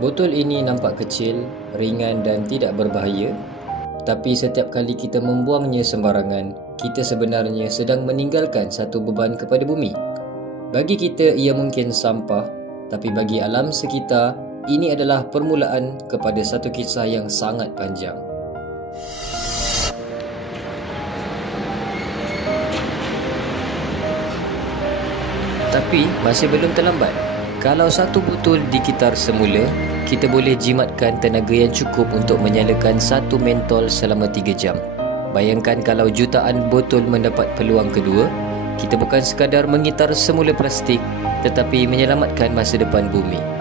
Botol ini nampak kecil, ringan dan tidak berbahaya, tapi setiap kali kita membuangnya sembarangan, kita sebenarnya sedang meninggalkan satu beban kepada bumi. Bagi kita ia mungkin sampah, tapi bagi alam sekitar ini adalah permulaan kepada satu kisah yang sangat panjang. Tapi masih belum terlambat. Kalau satu botol dikitar semula, kita boleh jimatkan tenaga yang cukup untuk menyalakan satu mentol selama 3 jam. Bayangkan kalau jutaan botol mendapat peluang kedua, kita bukan sekadar mengitar semula plastik, tetapi menyelamatkan masa depan bumi.